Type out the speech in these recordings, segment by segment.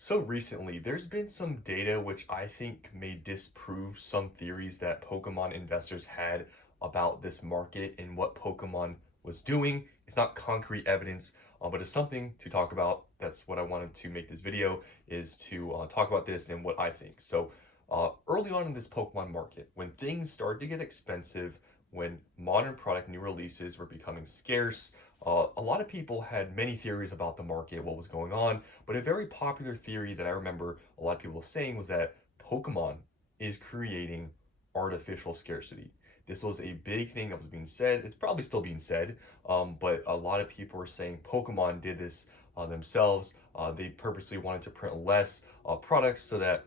So recently, there's been some data which I think may disprove some theories that Pokemon investors had about this market and what Pokemon was doing. It's not concrete evidence, but it's something to talk about. That's what I wanted to make this video, is to talk about this and what I think. So early on in this Pokemon market, when things started to get expensive, when modern product new releases were becoming scarce, a lot of people had many theories about the market, what was going on, but a very popular theory that I remember a lot of people saying was that Pokemon is creating artificial scarcity. This was a big thing that was being said. It's probably still being said, but a lot of people were saying Pokemon did this themselves. They purposely wanted to print less products so that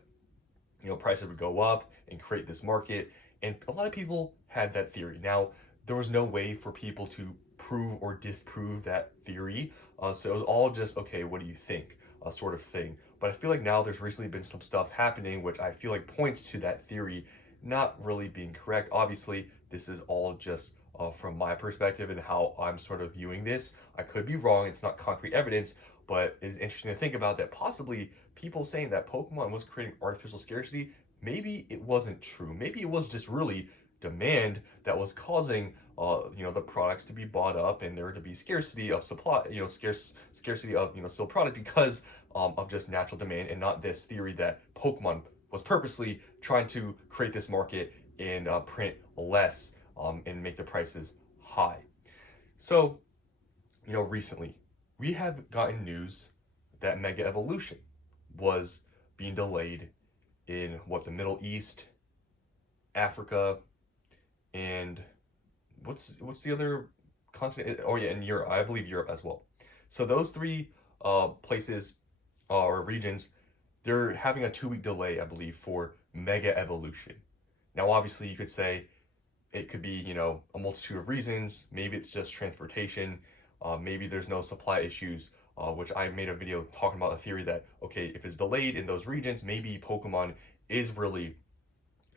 prices would go up and create this market. And a lot of people had that theory. Now, there was no way for people to prove or disprove that theory. So it was all just, okay, what do you think? Sort of thing. But I feel like now there's recently been some stuff happening which I feel like points to that theory not really being correct. Obviously, this is all just from my perspective and how I'm sort of viewing this. I could be wrong, it's not concrete evidence, but it's interesting to think about that possibly people saying that Pokemon was creating artificial scarcity, maybe it wasn't true. Maybe it was just really demand that was causing the products to be bought up and there to be scarcity of supply, scarcity of still product because of just natural demand, and not this theory that Pokemon was purposely trying to create this market and print less and make the prices high. So recently we have gotten news that Mega Evolution was being delayed in the Middle East, Africa, and what's the other continent? Oh yeah, in Europe. I believe Europe as well. So those three places or regions, they're having a 2 week delay, I believe, for Mega Evolution. Now, obviously, you could say it could be a multitude of reasons. Maybe it's just transportation. Maybe there's no supply issues. Which I made a video talking about a theory that, okay, if it's delayed in those regions, maybe Pokemon is really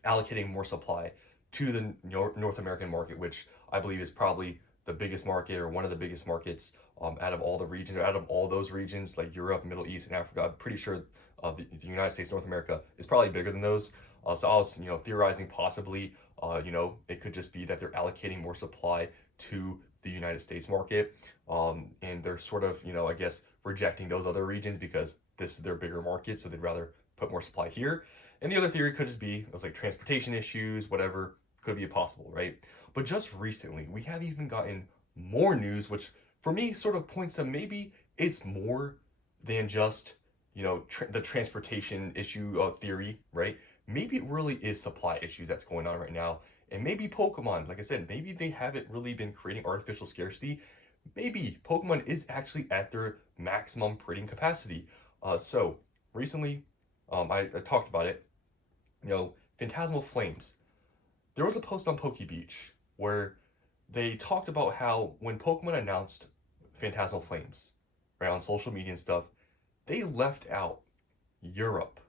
allocating more supply to the North American market, which I believe is probably the biggest market or one of the biggest markets out of all the regions, or out of all those regions like Europe, Middle East, and Africa. I'm pretty sure the United States, North America is probably bigger than those. So I was theorizing possibly it could just be that they're allocating more supply to the United States market, and they're sort of I guess rejecting those other regions because this is their bigger market, so they'd rather put more supply here. And the other theory could just be it was like transportation issues, whatever, could be possible, right? But just recently, we have even gotten more news, which for me sort of points to maybe it's more than just the transportation issue theory, right? Maybe it really is supply issues that's going on right now. And maybe Pokemon, like I said, maybe they haven't really been creating artificial scarcity. Maybe Pokemon is actually at their maximum breeding capacity. So recently, I talked about it. Phantasmal Flames. There was a post on PokeBeach where they talked about how when Pokemon announced Phantasmal Flames, right, on social media and stuff, they left out Europe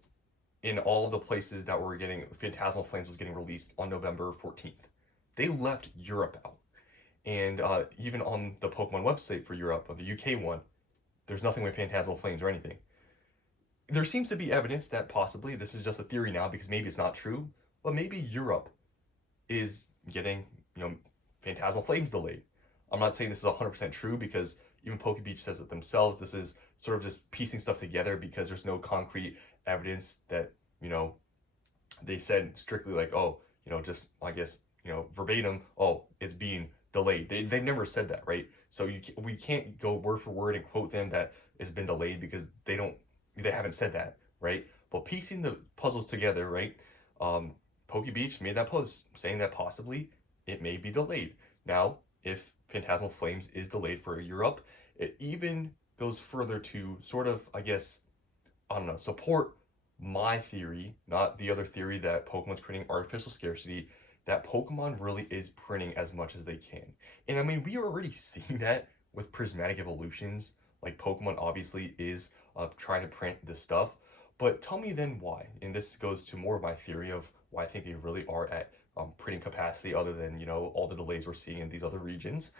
in all of the places that were getting Phantasmal Flames was getting released on November 14th. They left Europe out. And even on the Pokemon website for Europe, or the UK one, there's nothing with Phantasmal Flames or anything. There seems to be evidence that possibly this is just a theory now because maybe it's not true, but maybe Europe is getting, Phantasmal Flames delayed. I'm not saying this is 100% true because even PokeBeach says it themselves. This is sort of just piecing stuff together because there's no concrete evidence that, they said strictly like, oh, just, I guess, verbatim, oh, it's being delayed. They've never said that, right? So we can't go word for word and quote them that it's been delayed because they haven't said that, right? But piecing the puzzles together, right? PokeBeach made that post saying that possibly it may be delayed. Now, if Phantasmal Flames is delayed for Europe, it even goes further to sort of, I guess, I don't know, support my theory, not the other theory that Pokemon's creating artificial scarcity, that Pokemon really is printing as much as they can. And I mean, we are already seeing that with prismatic evolutions. Like Pokemon obviously is trying to print this stuff. But tell me then why. And this goes to more of my theory of why I think they really are at printing capacity other than, all the delays we're seeing in these other regions.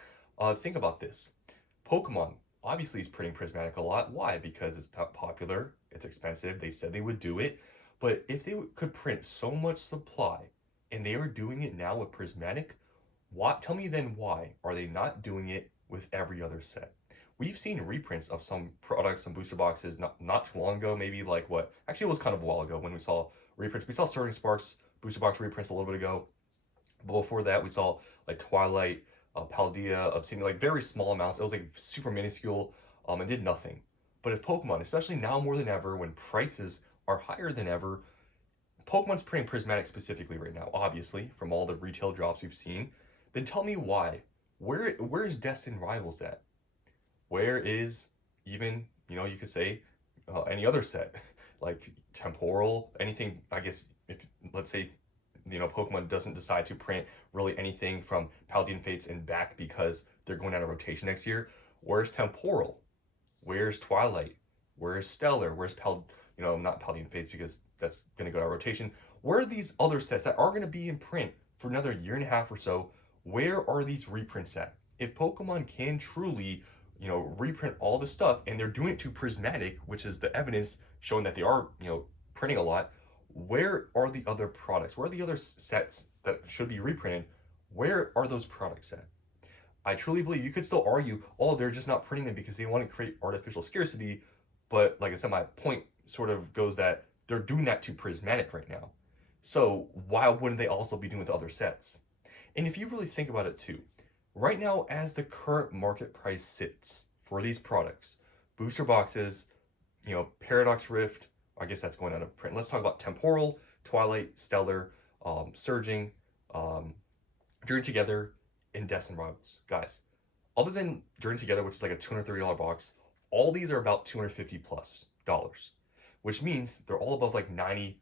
Think about this. Pokemon obviously is printing prismatic a lot. Why? Because it's popular, it's expensive. They said they would do it. But if they could print so much supply and they are doing it now with prismatic, why, tell me then why are they not doing it with every other set? We've seen reprints of some products, some booster boxes not too long ago, maybe like what? Actually, it was kind of a while ago when we saw reprints. We saw Surging Sparks booster box reprints a little bit ago. But before that, we saw like Twilight, Paldea, Obsidian, like very small amounts. It was like super minuscule, and did nothing. But if Pokemon, especially now more than ever, when prices are higher than ever, Pokemon's printing prismatic specifically right now, obviously, from all the retail drops we've seen, then tell me why. Where is Destined Rivals at? Where is even, you could say any other set like Temporal, anything, I guess, if let's say, Pokemon doesn't decide to print really anything from Paldean Fates and back because they're going out of rotation next year. Where's Temporal? Where's Twilight? Where's Stellar? Where's not Paldean Fates because that's going to go out of rotation. Where are these other sets that are going to be in print for another year and a half or so? Where are these reprints at? If Pokemon can truly, reprint all the stuff and they're doing it to prismatic, which is the evidence showing that they are, printing a lot, where are the other products? Where are the other sets that should be reprinted? Where are those products at? I truly believe you could still argue, oh, they're just not printing them because they want to create artificial scarcity. But like I said, my point sort of goes that they're doing that to prismatic right now. So why wouldn't they also be doing with other sets? And if you really think about it too, right now as the current market price sits for these products, booster boxes, Paradox Rift, I guess that's going out of print. Let's talk about Temporal, Twilight, Stellar, Surging, Journey Together, and Destined Rivals. Guys, other than Journey Together, which is like a $230 box, all these are about $250 plus dollars, which means they're all above like $90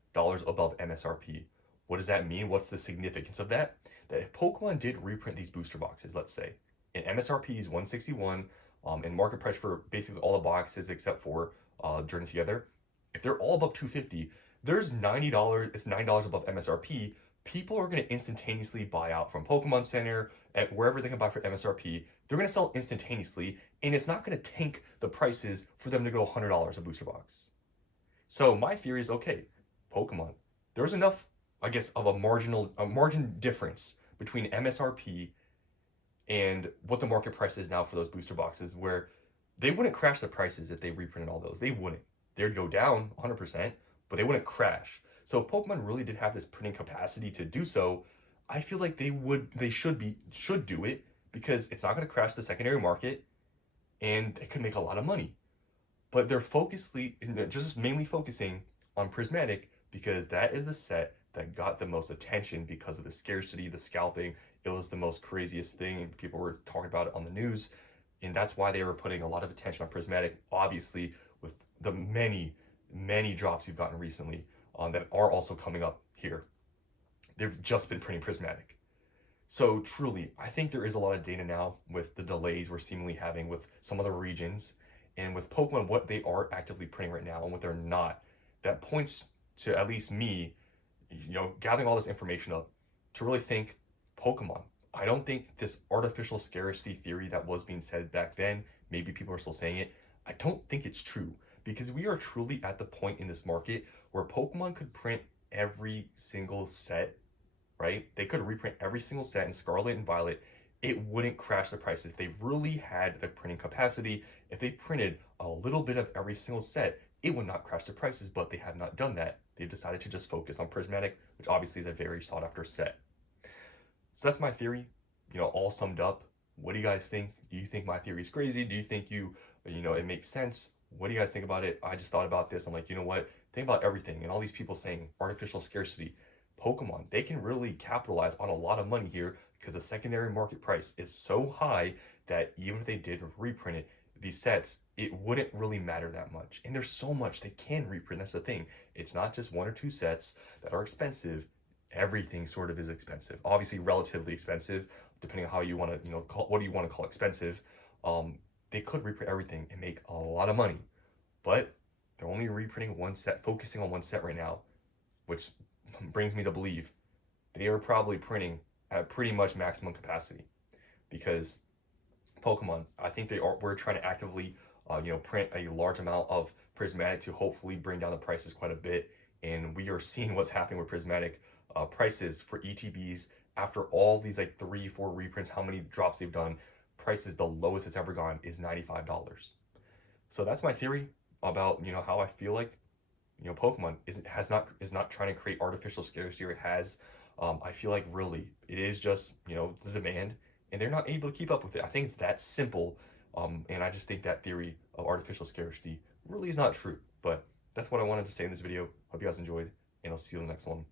above MSRP. What does that mean? What's the significance of that? That if Pokemon did reprint these booster boxes, let's say, and MSRP is 161, and market price for basically all the boxes except for Journey Together, if they're all above 250, there's $90, it's $9 above MSRP. People are going to instantaneously buy out from Pokemon Center and wherever they can buy for MSRP. They're going to sell instantaneously, and it's not going to tank the prices for them to go $100 a booster box. So my theory is, okay, Pokemon, there's enough, I guess, of a margin difference between MSRP and what the market price is now for those booster boxes, where they wouldn't crash the prices if they reprinted all those. They wouldn't. They'd go down 100%, but they wouldn't crash. So if Pokemon really did have this printing capacity to do so, I feel like they should do it, because it's not going to crash the secondary market and they could make a lot of money. But they're just mainly focusing on prismatic because that is the set that got the most attention because of the scarcity, the scalping. It was the most craziest thing, and people were talking about it on the news, and that's why they were putting a lot of attention on prismatic. Obviously, with the many drops we've gotten recently that are also coming up here, they've just been printing prismatic. So truly, I think there is a lot of data now with the delays we're seemingly having with some other regions, and with Pokemon, what they are actively printing right now and what they're not. That points to, at least me, gathering all this information up, to really think Pokemon. I don't think this artificial scarcity theory that was being said back then, maybe people are still saying it, I don't think it's true, because we are truly at the point in this market where Pokemon could print every single set, right? They could reprint every single set in Scarlet and Violet. It wouldn't crash the prices. If they really had the printing capacity, if they printed a little bit of every single set, it would not crash the prices, but they have not done that. They've decided to just focus on Prismatic, which obviously is a very sought after set. So that's my theory, all summed up. What do you guys think? Do you think my theory is crazy? Do you think it makes sense? What do you guys think about it? I just thought about this. I'm like, you know what? Think about everything and all these people saying artificial scarcity. Pokemon, they can really capitalize on a lot of money here because the secondary market price is so high that even if they did reprint these sets, it wouldn't really matter that much. And there's so much they can reprint. That's the thing. It's not just one or two sets that are expensive. Everything sort of is expensive. Obviously, relatively expensive, depending on how you want to, what do you want to call expensive. They could reprint everything and make a lot of money, but they're only reprinting one set, focusing on one set right now, which brings me to believe they are probably printing at pretty much maximum capacity, because Pokemon. I think we're trying to actively, print a large amount of prismatic to hopefully bring down the prices quite a bit. And we are seeing what's happening with prismatic prices for ETBs after all these like 3, 4 reprints, how many drops they've done. Prices, the lowest it's ever gone is $95. So that's my theory about how I feel like Pokemon is not trying to create artificial scarcity, or it has. I feel like really it is just the demand, and they're not able to keep up with it. I think it's that simple, and I just think that theory of artificial scarcity really is not true. But that's what I wanted to say in this video. Hope you guys enjoyed, and I'll see you in the next one.